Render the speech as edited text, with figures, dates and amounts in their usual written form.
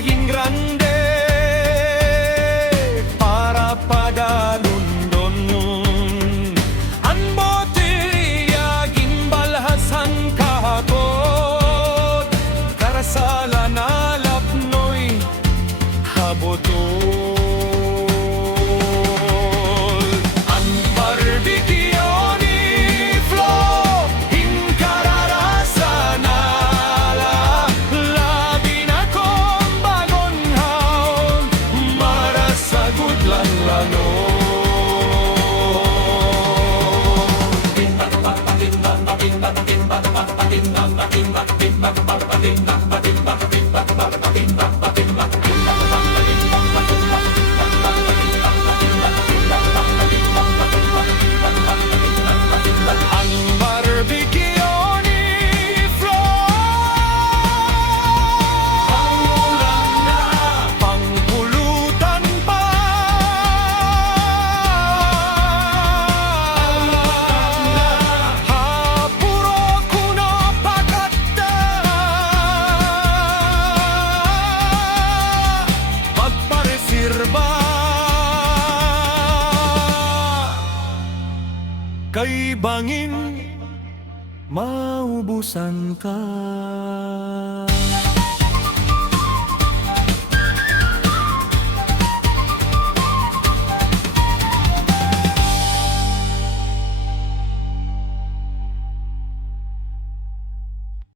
biyaheng grande para padalundon. Ang botilya gimbalhasan kahapon, karasala na lapnoy habotol. Ang barbecue ni Flo hinkararasa na labi na kong bagong haon, marasagod lang lalo. Ang barbecue ni Flo pangulam na, pangpulutan pa. Hapuro kuno pagkata pagparesirba kay bangin maubusan ka.